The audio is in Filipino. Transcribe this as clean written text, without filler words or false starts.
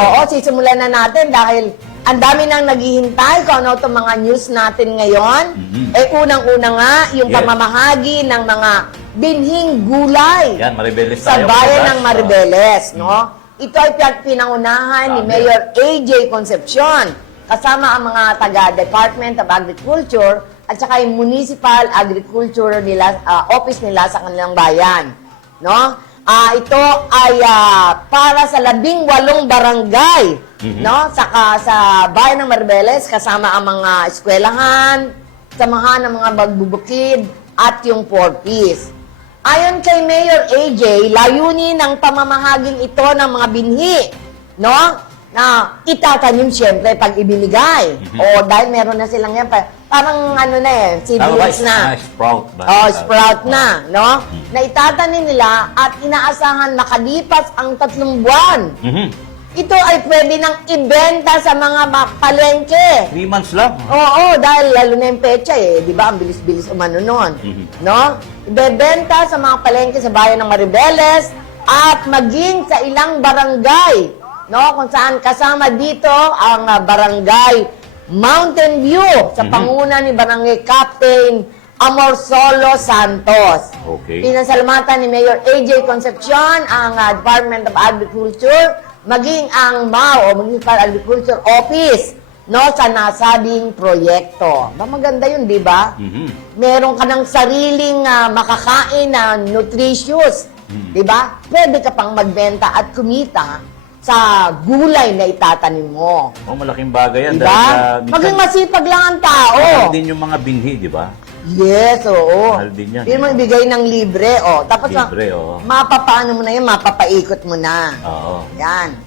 Oo, sisimulan na natin dahil ang dami nang naghihintay kung ano itong mga news natin ngayon. Unang-una nga, yung Yes. pamamahagi ng mga binhing gulay Yan, Maribeles sa tayo. bayan bukas. ng Maribeles, no? Ito ay pinangunahan ni Sabi. Mayor AJ Concepcion kasama ang mga taga-Department of Agriculture at saka yung Municipal Agriculture nila, office nila sa kanilang bayan, no? Ito ay para sa 18 barangay, no? Sa bayan ng Maribeles kasama ang mga eskwelahan, samahan ng mga magbubukid at yung 4Ps. Ayon kay Mayor AJ, layunin ng pamamahaging ito ng mga binhi, no? Na itatanim siyempre pag ibinigay. O dahil meron na silang yan, parang ano na eh, Tama ba? seedlings na. Sprout ba? Sprout na, no? Na itatanim nila at inaasahan makalipas ang 3 buwan. Ito ay pwede nang ibenta sa mga palengke. 3 months lang. Oo, dahil lalo na yung pecha eh, di ba? Ang bilis-bilis umano nun. No? Ibebenta sa mga palengke sa bayan ng Maribeles at maging sa ilang barangay, no? Kung saan kasama dito ang barangay Mountain View sa panguna ni Barangay Captain Amorsolo Santos. Okay. Pinasalamatan ni Mayor AJ Concepcion ang Department of Agriculture, maging ang MAO o Municipal Agriculture Office, no, sa nasabing proyekto. Maganda yun, di ba? Meron ka ng sariling makakain na nutritious, di ba? Pwede ka pang magbenta at kumita sa gulay na itatanim mo. Oh, malaking bagay yan. Di ba? Dahil, Maging masipag lang ang tao. mahal din yung mga binhi, di ba? Yes, oo. Mahal din yan. Hindi mo ibigay ng libre, oh. Tapos, Libre, oo. mapapaano mo na yun, mapapaikot mo na. Oo. Yan.